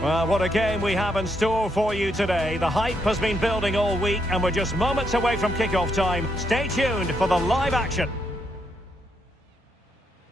Well, what a game we have in store for you today. The hype has been building all week and we're just moments away from kick-off time. Stay tuned for the live action.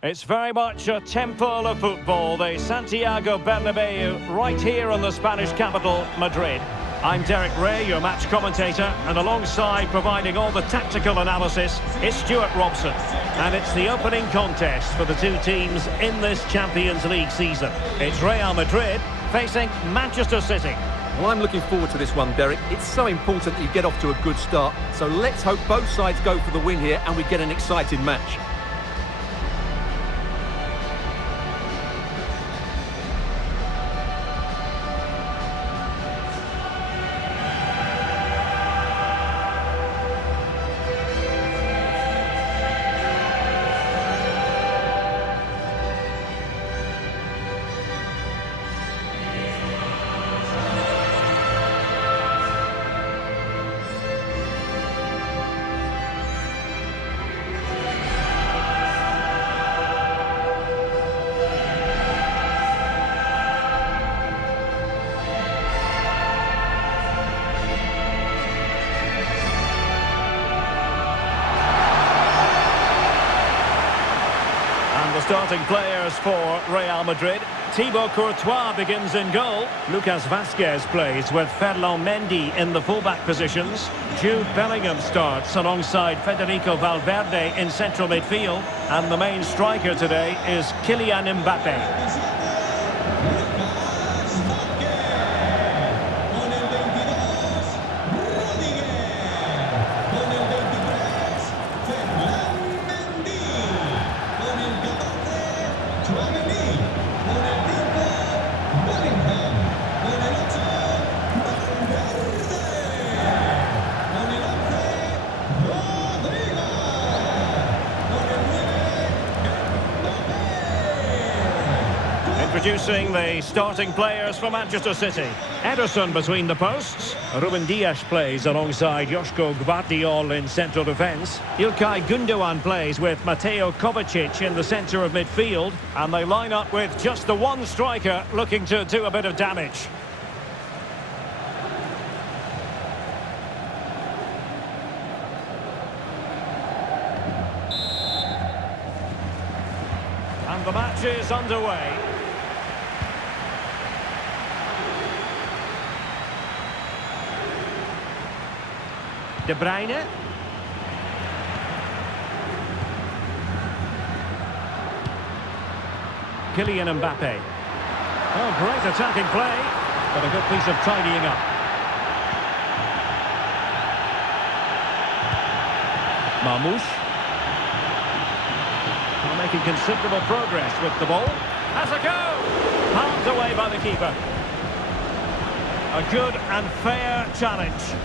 It's very much a temple of football, the Santiago Bernabeu, right here in the Spanish capital, Madrid. I'm Derek Ray, your match commentator, and alongside providing all the tactical analysis is Stuart Robson. And it's the opening contest for the two teams in this Champions League season. It's Real Madrid facing Manchester City. Well, I'm looking forward to this one, Derek. It's so important that you get off to a good start. So let's hope both sides go for the win here and we get an exciting match. Starting players for Real Madrid. Thibaut Courtois begins in goal. Lucas Vazquez plays with Ferland Mendy in the fullback positions. Jude Bellingham starts alongside Federico Valverde in central midfield. And the main striker today is Kylian Mbappe. Introducing the starting players for Manchester City. Ederson between the posts. Ruben Dias plays alongside Joško Gvardiol in central defence. Ilkay Gundogan plays with Mateo Kovacic in the centre of midfield. And they line up with just the one striker looking to do a bit of damage. And the match is underway. De Bruyne. Kylian Mbappe. Oh, great attacking play, but a good piece of tidying up. Marmoush. Making considerable progress with the ball. Has a go! Palmed away by the keeper. A good and fair challenge.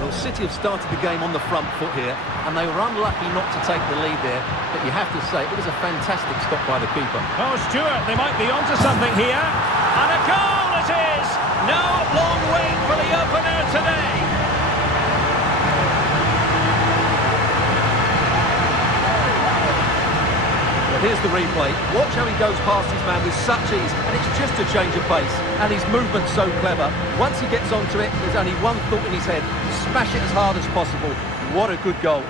Well, City have started the game on the front foot here, and they were unlucky not to take the lead there, but you have to say, it was a fantastic stop by the keeper. Oh, Stuart, they might be onto something here. And a goal it is! No long wait for the opener today. Well, here's the replay. Watch how he goes past his man with such ease, and it's just a change of pace. And his movement's so clever. Once he gets onto it, there's only one thought in his head. Smash it as hard as possible. What a good goal.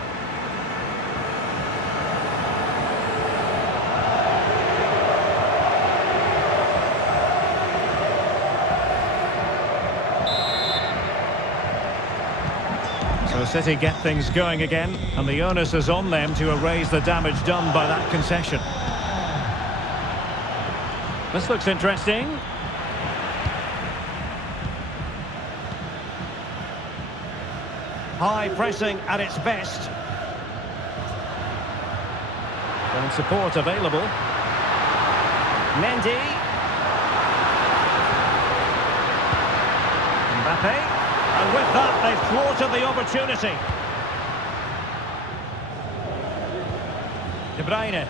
So City get things going again, and the onus is on them to erase the damage done by that concession. This looks interesting. High pressing at its best. And support available. Mendy. Mbappe. And with that, they've thwarted the opportunity. De Bruyne.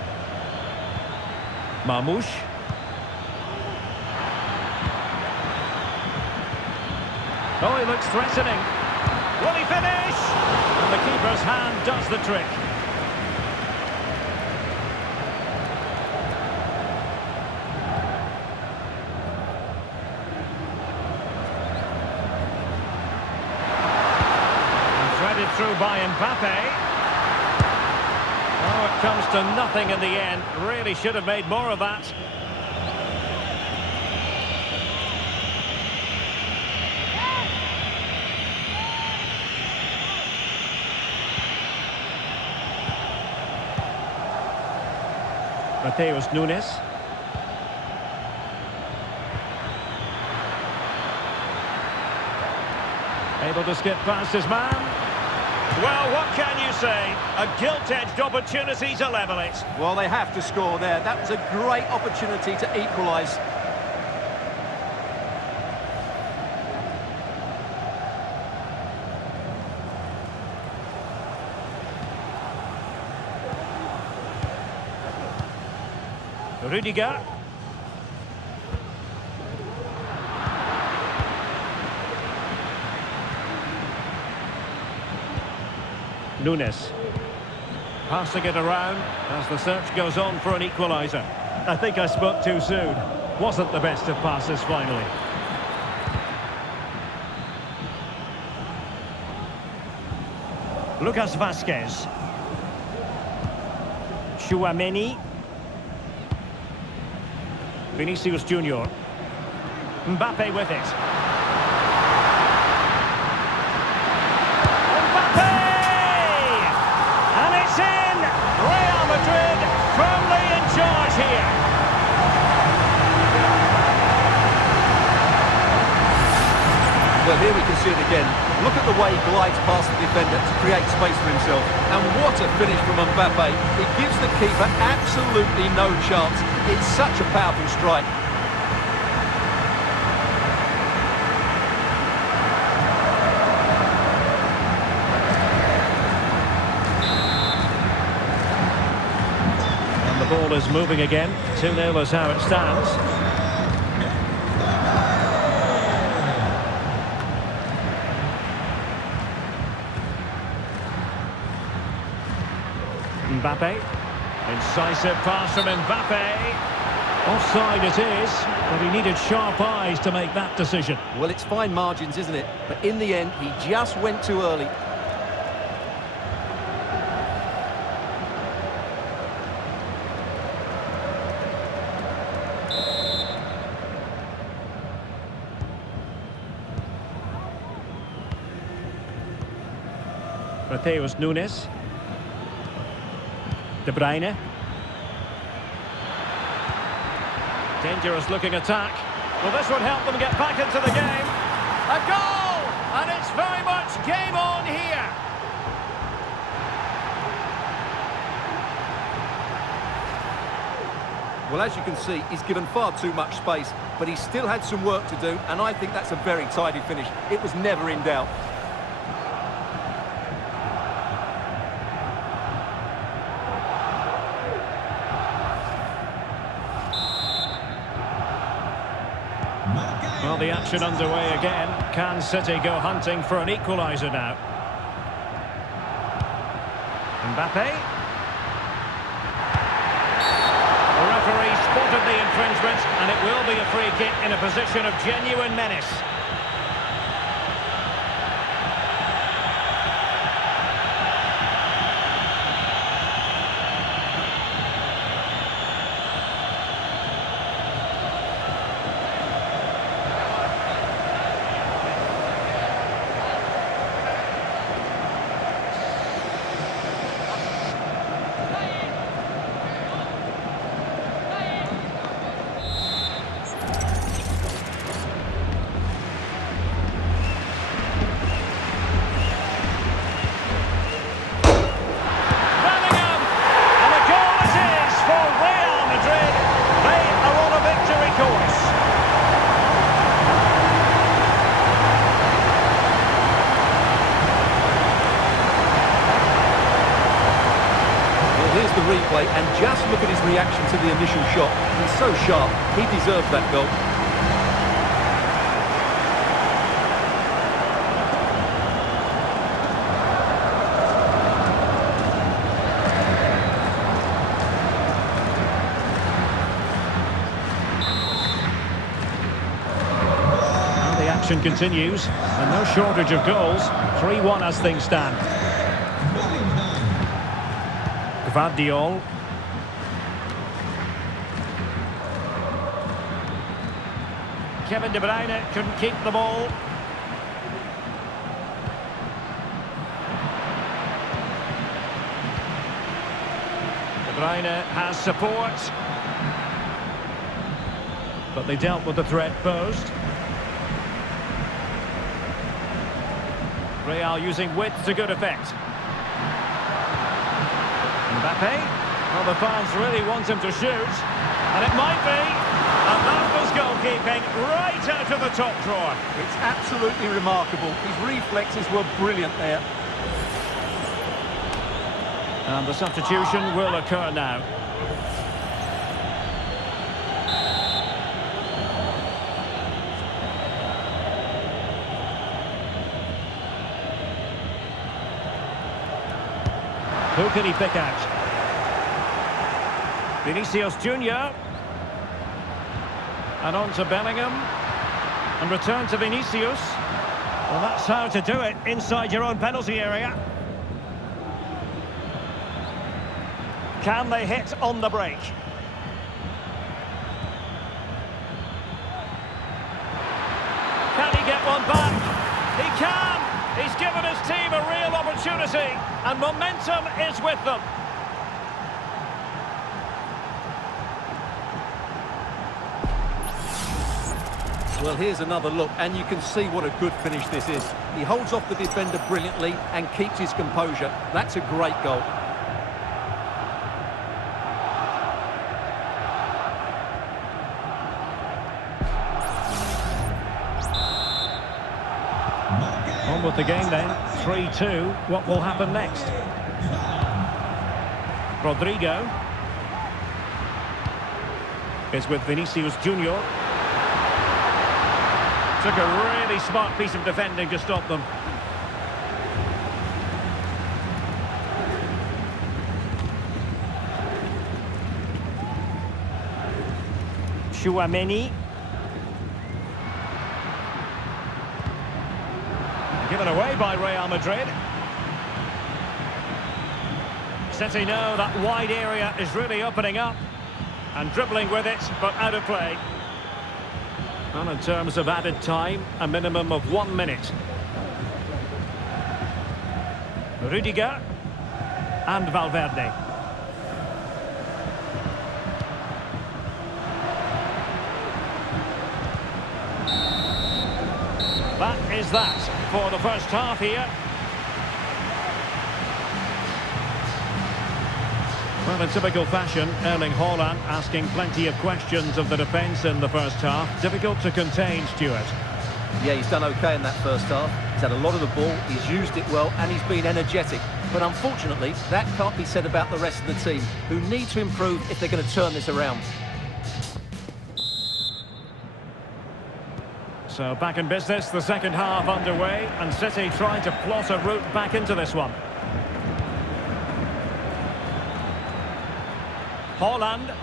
Marmoush. Oh, he looks threatening. Will he finish? And the keeper's hand does the trick. through by Mbappe. Oh, it comes to nothing in the end. Really should have made more of that. Mateus Nunes. Able to skip past his man. Well, what can you say? A gilt-edged opportunity to level it. Well, they have to score there. That was a great opportunity to equalise. Rodrygo. Nunes. Passing it around as the search goes on for an equaliser. I think I spoke too soon. Wasn't the best of passes finally. Lucas Vazquez. Tchouaméni. Vinicius Junior. Mbappe with it. Mbappe! And it's in! Real Madrid firmly in charge here. Well, here we can see it again. Look at the way he glides past the defender to create space for himself. And what a finish from Mbappe. It gives the keeper absolutely no chance. It's such a powerful strike. And the ball is moving again. 2-0 is how it stands. Mbappe. Incisive pass from Mbappe. Offside it is, but he needed sharp eyes to make that decision. Well, it's fine margins, isn't it? But in the end, he just went too early. Mateus Nunes. De Bruyne. Dangerous looking attack. Well, this would help them get back into the game. A goal! And it's very much game on here. Well, as you can see, he's given far too much space, but he still had some work to do, and I think that's a very tidy finish. It was never in doubt. Well, the action underway again. Can City go hunting for an equaliser now? Mbappe. The referee spotted the infringement, and it will be a free kick in a position of genuine menace. Here's the replay, and just look at his reaction to the initial shot. He's so sharp, he deserves that goal. Well, the action continues, and no shortage of goals. 3-1 as things stand. Guardiola. Kevin De Bruyne couldn't keep the ball. De Bruyne has support. But they dealt with the threat posed. Real using width to good effect. Mbappé. Well, the fans really want him to shoot. And it might be. And that was goalkeeping right out of the top drawer. It's absolutely remarkable. His reflexes were brilliant there. And the substitution will occur now. Who can he pick out? Vinicius Junior. And on to Bellingham. And return to Vinicius. Well, that's how to do it inside your own penalty area. Can they hit on the break? Can he get one back? He can! He's given his team a real opportunity, and momentum is with them. Well, here's another look, and you can see what a good finish this is. He holds off the defender brilliantly and keeps his composure. That's a great goal. On with the game then, 3-2. What will happen next? Rodrygo is with Vinicius Junior. Took a really smart piece of defending to stop them. Chouameni. Given away by Real Madrid. City know that wide area is really opening up. And dribbling with it, but out of play. And in terms of added time, a minimum of 1 minute. Rudiger and Valverde. That is that for the first half here. Well, in typical fashion, Erling Haaland asking plenty of questions of the defence in the first half. Difficult to contain, Stuart. Yeah, he's done okay in that first half. He's had a lot of the ball, he's used it well, and he's been energetic. But unfortunately, that can't be said about the rest of the team, who need to improve if they're going to turn this around. So back in business, the second half underway, and City trying to plot a route back into this one. Haaland.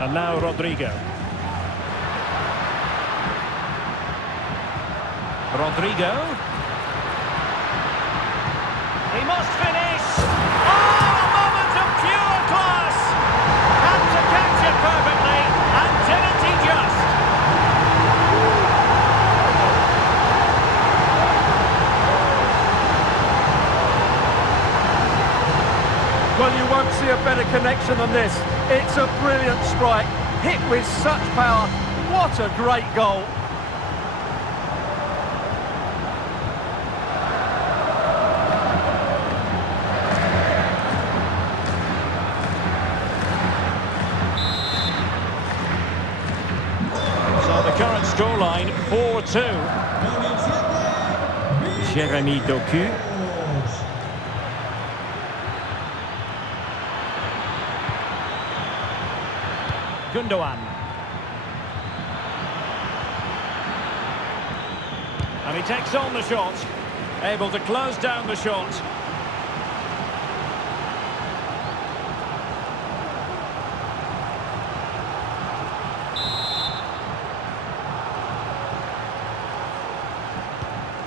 And now Rodrygo. Rodrygo. He must finish. Oh, a moment of pure class. Had to catch it perfectly, and didn't he just? Well, you won't see a better connection than this. It's a brilliant strike, hit with such power. What a great goal. Current scoreline 4-2. Jérémy Doku. Gundogan. And he takes on the shot. Able to close down the shot.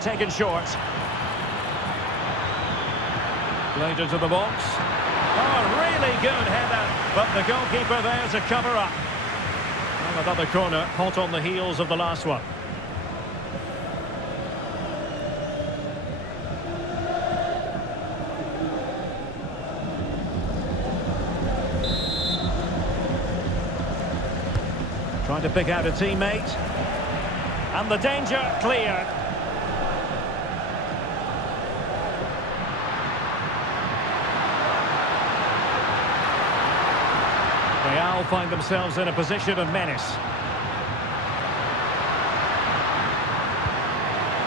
taken short. Played into the box. Oh, really good header, but the goalkeeper there to cover up. And another corner, hot on the heels of the last one. Trying to pick out a teammate. And the danger cleared. Real find themselves in a position of menace.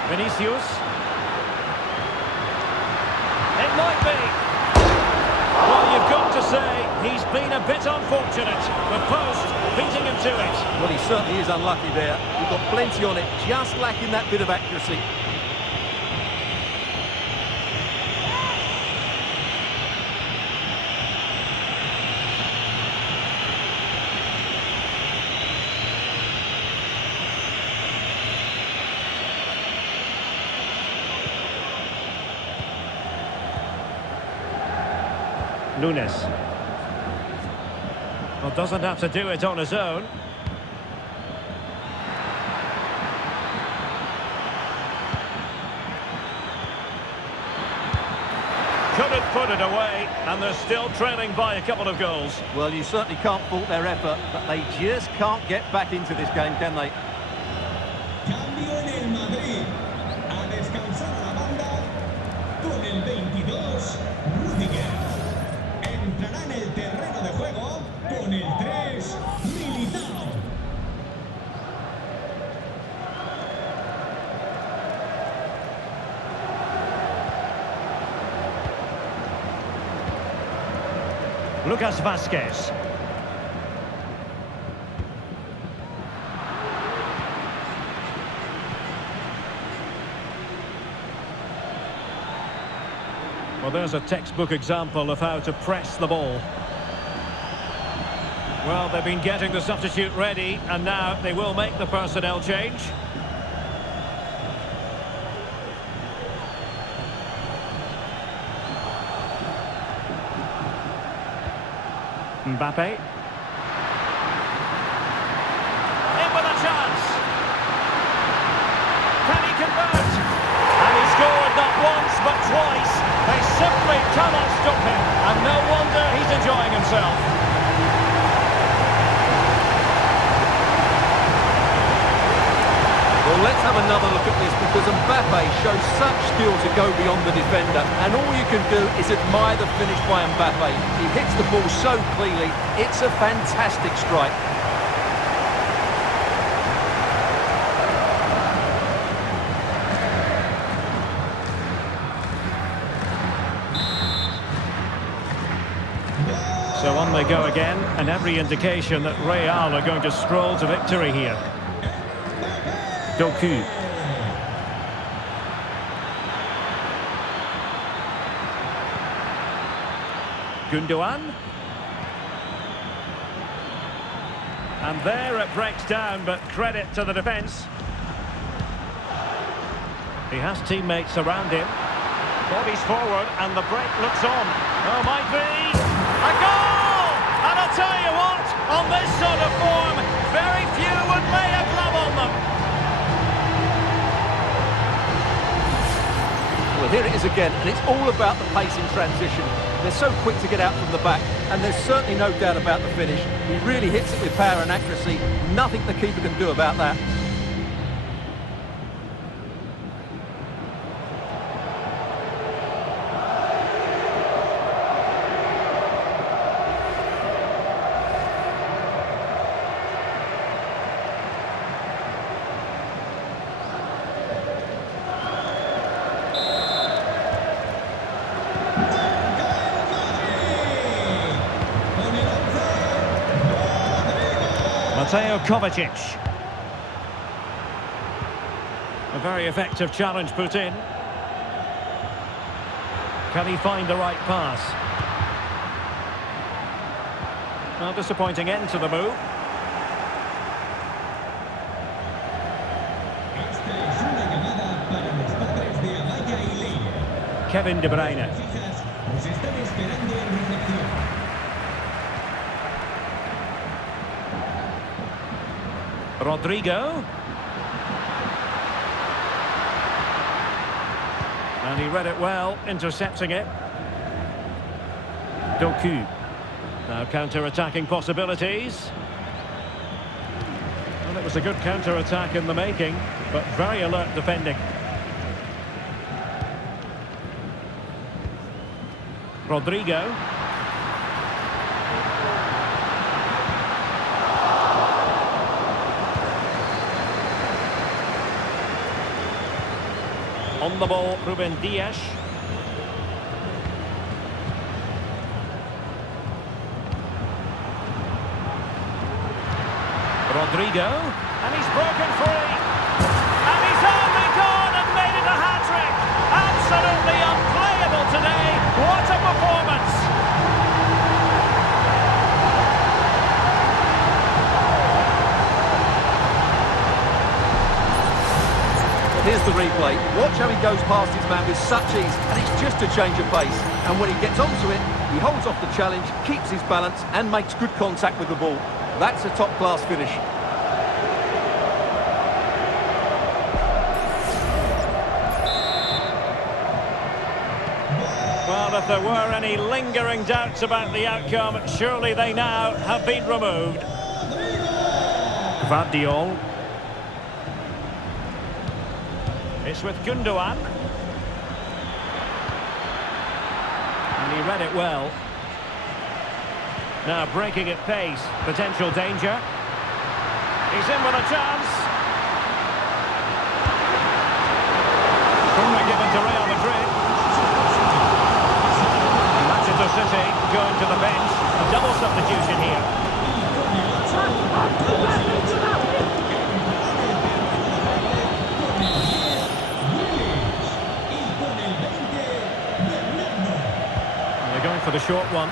Vinicius. It might be. Well, you've got to say, he's been a bit unfortunate. The post beating him to it. Well, he certainly is unlucky there. We've got plenty on it, just lacking that bit of accuracy. Nunes. Well, doesn't have to do it on his own. Couldn't put it away, and they're still trailing by a couple of goals. Well, you certainly can't fault their effort, but they just can't get back into this game, can they? Cambio en el Madrid. A descansar la banda con el 22, Rodrygo. Entrará en el terreno de juego con el 3, Militao. Lucas Vázquez. Well, there's a textbook example of how to press the ball. Well, they've been getting the substitute ready, and now they will make the personnel change. Mbappé. In with a chance. Can he convert? And he scored not once but twice. They simply cannot stop him. And no wonder he's enjoying himself. Well, let's have another look at this because Mbappe shows such skill to go beyond the defender, and all you can do is admire the finish by Mbappe. He hits the ball so cleanly, it's a fantastic strike. So on they go again, and every indication that Real are going to stroll to victory here. Doku. Gundogan. And there it breaks down, but credit to the defence. He has teammates around him. Bodies forward, and the break looks on. Oh, might be a goal! And I'll tell you what, on this sort of form, very few would lay a glove on them. Well, here it is again, and it's all about the pace in transition. They're so quick to get out from the back, and there's certainly no doubt about the finish. He really hits it with power and accuracy. Nothing the keeper can do about that. Mateo Kovacic. A very effective challenge put in. Can he find the right pass? Well, disappointing end to the move. Esta es una llamada para el estadio. Kevin De Bruyne. Fijas, os están esperando en recepción. Rodrygo. And he read it well, intercepting it. Doku. Now counter-attacking possibilities. Well, it was a good counter-attack in the making, but very alert defending. Rodrygo. On the ball, Ruben Dias. Rodrygo, and he's broken free. And he's only gone and made it a hat-trick. Absolutely unplayable today. What a performance. Here's the replay. Watch how he goes past his man with such ease, and it's just a change of pace. And when he gets onto it, he holds off the challenge, keeps his balance, and makes good contact with the ball. That's a top-class finish. Well, if there were any lingering doubts about the outcome, surely they now have been removed. Gvardiol. It's with Gundogan. And he read it well. Now breaking at pace. Potential danger. He's in with a chance. Corner given to Real Madrid. Manchester City going to the bench. A double substitution here. They're going for the short one.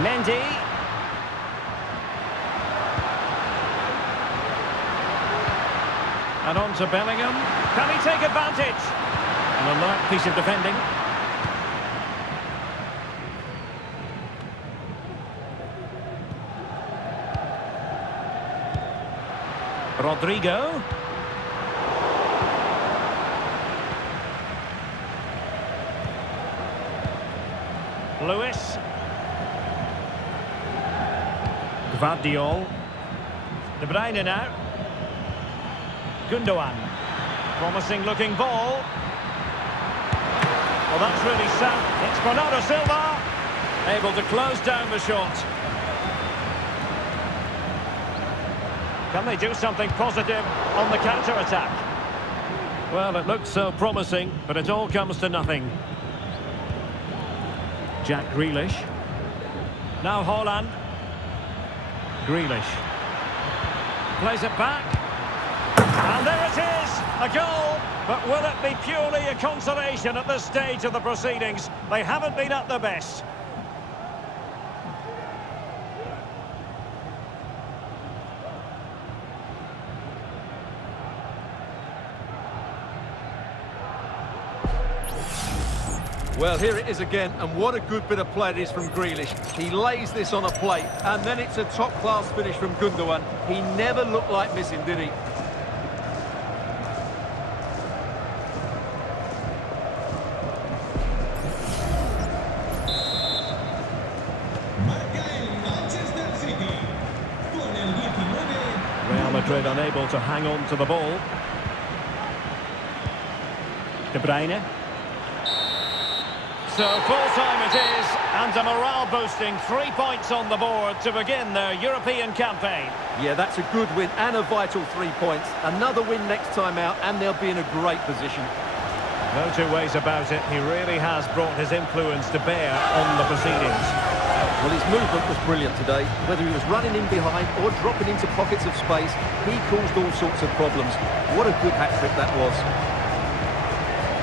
Mendy. And on to Bellingham. Can he take advantage? An alert piece of defending. Rodrygo. Lewis. Gvardiol. De Bruyne now. Gundogan. Promising looking ball. Well, that's really sound. It's Bernardo Silva. Able to close down the shot. Can they do something positive on the counter-attack? Well, it looked so promising, but it all comes to nothing. Jack Grealish. Now Haaland. Grealish. Plays it back. And there it is, a goal. But will it be purely a consolation at this stage of the proceedings? They haven't been at their best. Well, here it is again, and what a good bit of play it is from Grealish. He lays this on a plate, and then it's a top-class finish from Gundogan. He never looked like missing, did he? Real Madrid unable to hang on to the ball. De Bruyne. So full-time it is, and a morale-boosting 3 points on the board to begin their European campaign. Yeah, that's a good win and a vital 3 points. Another win next time out, and they'll be in a great position. No two ways about it, he really has brought his influence to bear on the proceedings. Well, his movement was brilliant today. Whether he was running in behind or dropping into pockets of space, he caused all sorts of problems. What a good hat-trick that was.